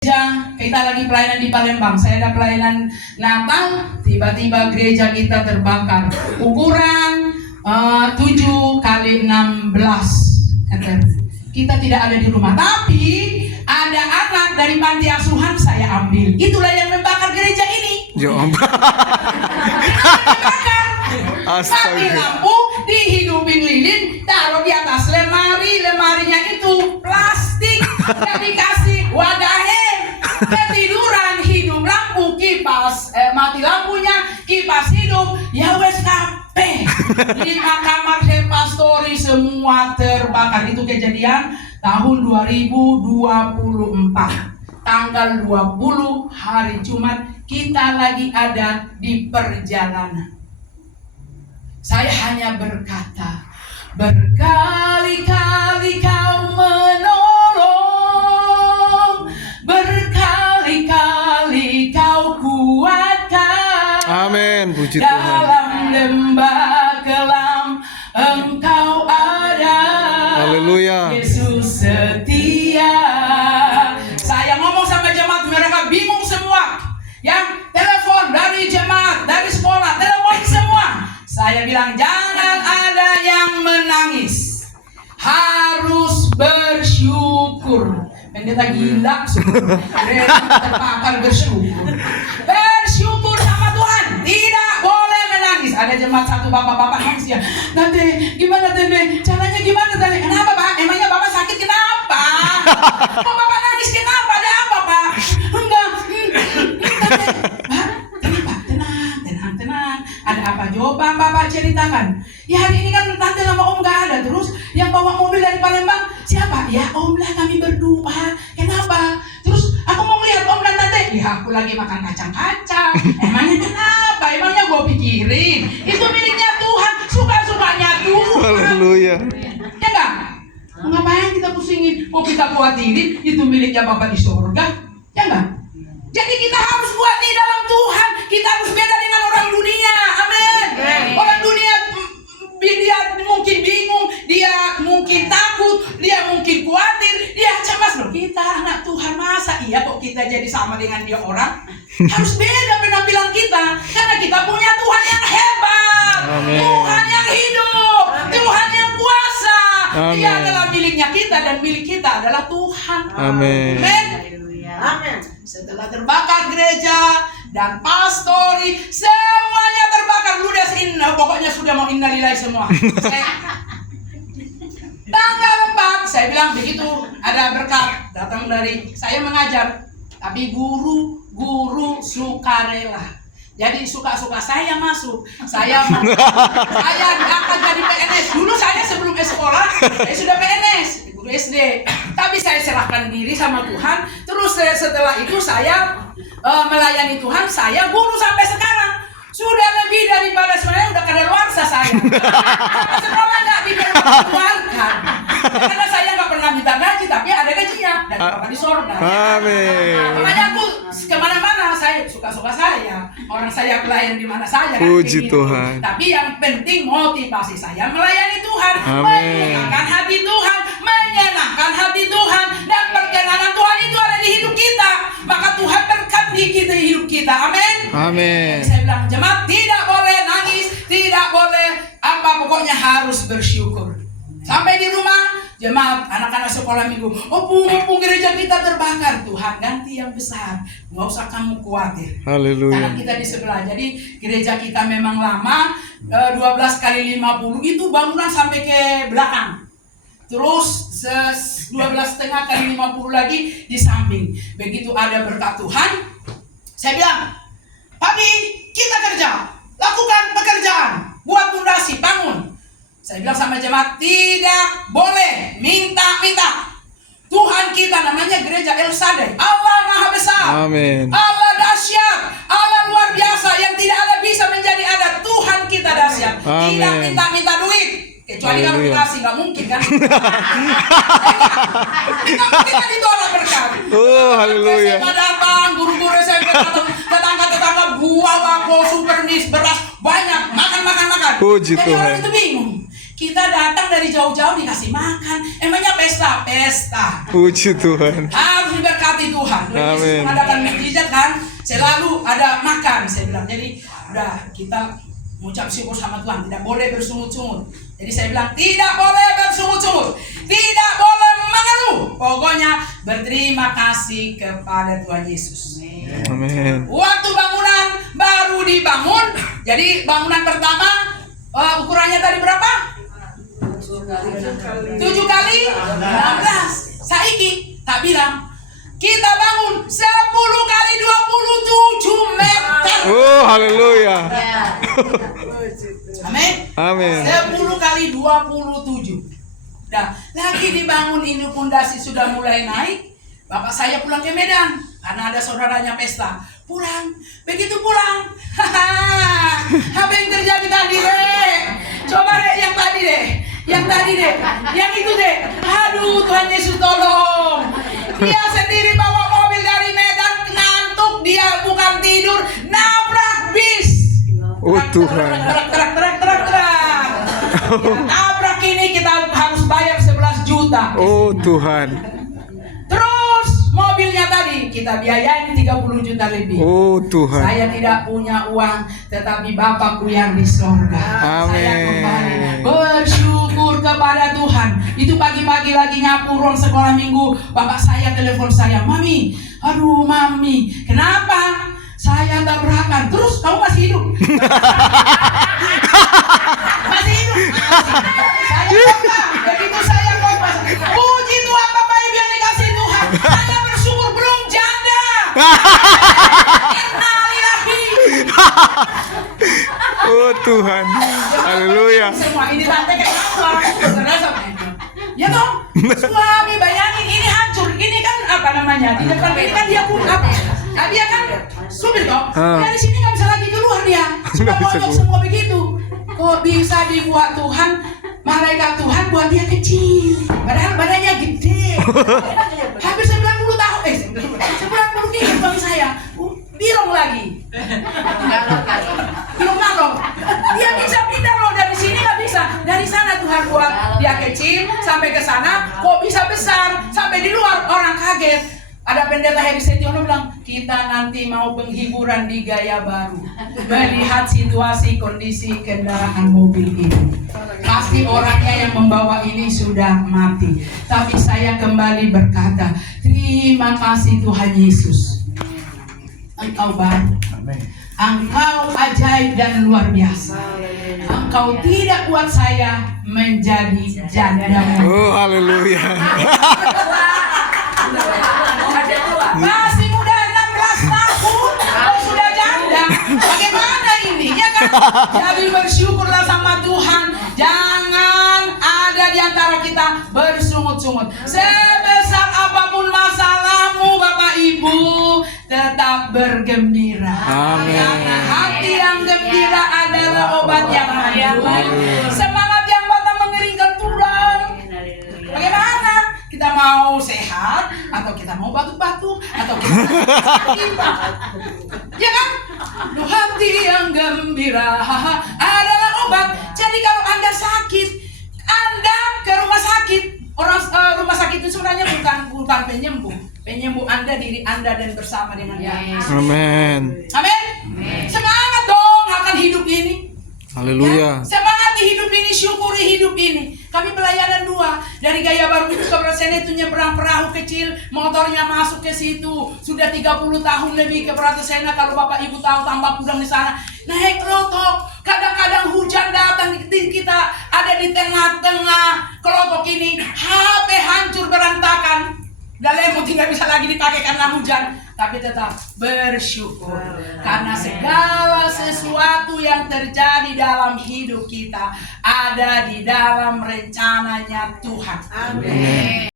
Kita lagi pelayanan di Palembang. Saya ada pelayanan Natal, tiba-tiba gereja kita terbakar. Ukuran 7 kali 16 meter. Kita tidak ada di rumah, tapi ada anak dari panti asuhan saya ambil. Itulah yang membakar gereja ini. Mati lampu, dihidupin lilin, taruh di atas lemari. Lemarinya itu plastik, dan dikasih wadahnya. Ketiduran, hidup lampu, kipas mati lampunya, kipas hidup, ya wes kape. 5 kamar pastori semua terbakar. Itu kejadian tahun 2024 tanggal 20 hari Jumat. Kita lagi ada di perjalanan. Saya hanya berkata, berkali-kali kau menolong, berkali-kali kau kuatkan. Amin, puji Tuhan. Dalam lembah kelam Engkau ada. Haleluya. Yesus setia. Saya ngomong sama jemaat, mereka bingung semua. Yang telepon dari jemaat, dari sekolah, telepon semua. Saya bilang jangan ada yang menangis, harus bersyukur. Pendeta gila, terpapar bersyukur. Bersyukur sama Tuhan, tidak boleh menangis. Ada jemaat satu bapak-bapak nangis ya. Tante, gimana tante? Caranya gimana tante? Kenapa pak? Emangnya bapak sakit kenapa? Kok bapak nangis kenapa? Ada apa pak? Enggak. Tenang. Ada apa? Coba bapak ceritakan. Ya hari ini kan tante sama om gak ada. Terus yang bawa mobil dari Palembang siapa? Ya om lah, kami berdua. Kenapa? Terus aku mau lihat om dan tante. Ya aku lagi makan kacang-kacang. Emangnya kenapa? Emangnya gue pikirin itu miliknya Tuhan, suka-sukanya Tuhan. Haleluya. Ya enggak? Ngapain kita pusingin? Kok kita khawatirin itu miliknya Bapak di surga? Ya enggak? Jadi kita harus buat di dalam Tuhan. Kita harus beda dengan orang dunia. Amin. Orang dunia dia mungkin bingung, dia mungkin takut, dia mungkin khawatir, dia cemas. Loh, kita anak Tuhan, masa iya kok kita jadi sama dengan dia orang? Harus beda penampilan kita, karena kita punya Tuhan yang hebat. Amin. Tuhan yang hidup. Amin. Tuhan yang kuasa. Amin. Dia adalah miliknya kita dan milik kita adalah Tuhan. Amin. Amin. Setelah terbakar gereja dan pastori, semuanya terbakar, ludes inna, pokoknya sudah mau innalillahi semua. Tanggal 4, saya bilang begitu ada berkat datang dari saya mengajar, tapi guru sukarela. Jadi suka-suka saya masuk, saya akan jadi PNS. Dulu saya sebelum sekolah, saya sudah PNS, guru SD. Tapi saya serahkan diri sama Tuhan. Terus setelah itu saya melayani Tuhan, saya guru sampai sekarang. Sudah lebih daripada sebenarnya udah kadaluarsa saya. Sekolah nggak dikeluarkan. Karena saya nggak pernah minta gaji, tapi ada gajinya dari Bapak di sorga. Amin. Makanya aku kemana-mana saya suka-suka saya. Orang saya pelayan di mana saja. Puji kan, Tuhan. Tapi yang penting motivasi saya melayani Tuhan, Amin. menyenangkan hati Tuhan, menyenangkan hati Tuhan, dan perkenanan Tuhan itu ada di hidup kita. Maka Tuhan berkati kita di hidup kita. Amin. Amin. Saya bilang jemaat tidak boleh nangis, tidak boleh apa, pokoknya harus bersyukur. Sampai di rumah, jemaat anak-anak sekolah minggu, mumpung gereja kita terbakar, Tuhan ganti yang besar, nggak usah kamu khawatir. Haleluya. Karena kita di sebelah, jadi gereja kita memang lama, 12 kali 50 itu bangunan sampai ke belakang. Terus 12,5 kali 50 lagi di samping. Begitu ada berkat Tuhan, saya bilang, Papi, kita kerja, lakukan pekerjaan, buat pondasi, bangun. Saya bilang sama jemaat, tidak boleh minta-minta. Tuhan kita namanya gereja El Shaddai, Allah Maha Besar, Amin. Allah dahsyat, Allah luar biasa yang tidak ada bisa menjadi ada. Tuhan kita dahsyat, Amin. tidak minta-minta duit. Kecuali kalau Haleluya. dikasih, nggak mungkin kan? Kita ditolak berkat. Oh, haleluya. SMA datang, guru-guru SMP datang, tetangga-tetangga buah, bako, super mis, beras, banyak, makan. Puji Jadi Tuhan. orang itu bingung. Kita datang dari jauh-jauh dikasih makan. Emangnya pesta? Pesta. Puji Tuhan. Harus diberkati Tuhan. Tuhan Yesus Amin. mengadakan mukjizat kan, selalu ada makan. Saya bilang, jadi udah kita mengucap syukur sama Tuhan, tidak boleh bersungut-sungut. Jadi saya bilang tidak boleh bersungut-sungut, tidak boleh mengeluh. Pokoknya berterima kasih kepada Tuhan Yesus. Amin. Waktu bangunan baru dibangun, jadi bangunan pertama ukurannya tadi berapa? 7 kali 16. Saiki tak bilang kita bangun 10 kali 27 meter. Oh, haleluya. Amin. Amin. 10 kali 27. Nah, lagi dibangun ini pondasi sudah mulai naik. Bapak saya pulang ke Medan karena ada saudaranya pesta. Pulang, begitu pulang. Apa yang terjadi tadi deh? Coba deh yang tadi deh. Yang tadi deh. Yang itu deh. Aduh, Tuhan Yesus tolong. Dia sendiri bawa mobil dari Medan, ngantuk, dia bukan tidur, nabrak bis. Oh, Tuhan. Terak. Nabrak ini kita harus bayar 11 juta. Oh, Tuhan. Terus mobilnya tadi kita biayain 30 juta lebih. Oh, Tuhan. Saya tidak punya uang, tetapi Bapakku yang di surga. Amin. Saya kembali bersyukur kepada Tuhan. Itu pagi-pagi lagi nyapu ruang sekolah minggu, bapak saya telepon saya, Mami, aduh Mami, kenapa? Saya tabrakan. Terus kamu masih hidup? Masih hidup? Saya khotbah. Begitu saya khotbah, puji Tuhan Bapak Ibu yang dikasih Tuhan. Saya bersyukur belum janda. Innalillahi. Oh, Tuhan. Haleluya. Semua ini tante kayak apa? Ya toh, suami bayangin ini hancur. Ini kan apa namanya? Di depan ini kan dia pun apa? Nah, dia kan supir toh. Dari sini nggak bisa lagi keluar dia. Sudah Nggak bisa mondok keluar. semua begitu. Kok bisa dibuat Tuhan? Malaikat Tuhan buat dia kecil. Padahal badannya gede. Hampir 90 tahun. 90 kilo suami saya. Birong lagi. Birong ngalong. Dia bisa pindah loh dari sini nggak bisa. Dari sana Tuhan buat dia kecil sampai ke sana. Kok bisa besar sampai di luar orang kaget. Ada pendeta Heri Setiono bilang kita nanti mau penghiburan di gaya baru. Melihat situasi kondisi kendaraan mobil ini. Pasti orangnya yang membawa ini sudah mati. Tapi saya kembali berkata, terima kasih Tuhan Yesus. Engkau baik. Engkau ajaib dan luar biasa. Engkau tidak buat saya menjadi janda. Oh, haleluya. Masih muda 16 tahun, kau sudah janda. Bagaimana ini? Ya kan? Jadi bersyukurlah sama Tuhan. Jangan ada di antara kita bersungut-sungut. Sebesar apapun masalahmu, Bapak Ibu, tetap bergembira. Amin. Karena hati yang gembira adalah obat yang manjur. Semangat yang batang mengeringkan tulang. Bagaimana? Kita mau sehat atau kita mau batuk-batuk atau kita sakit? Ya kan? Hati yang gembira adalah obat. Jadi kalau Anda sakit, Anda ke rumah sakit. Rumah sakit itu sebenarnya bukan penyembuh. Penyembuh Anda, diri Anda dan bersama dengan Yesus. Amin. Amin. Semangat dong akan hidup ini. Haleluya. Ya, semangat di hidup ini, syukuri hidup ini. Kami pelayanan 2 dari Gaya Baru itu ke Prasena itu nyebrang perahu kecil, motornya masuk ke situ. Sudah 30 tahun lebih ke Prasena. Kalau Bapak Ibu tahu tambak udang di sana, naik rotok. Kadang-kadang hujan datang, kita ada di tengah-tengah kelompok ini. HP hancur berantakan. Dalemmu tidak bisa lagi dipakai karena hujan. Tapi tetap bersyukur. Karena segala sesuatu yang terjadi dalam hidup kita ada di dalam rencananya Tuhan. Amin.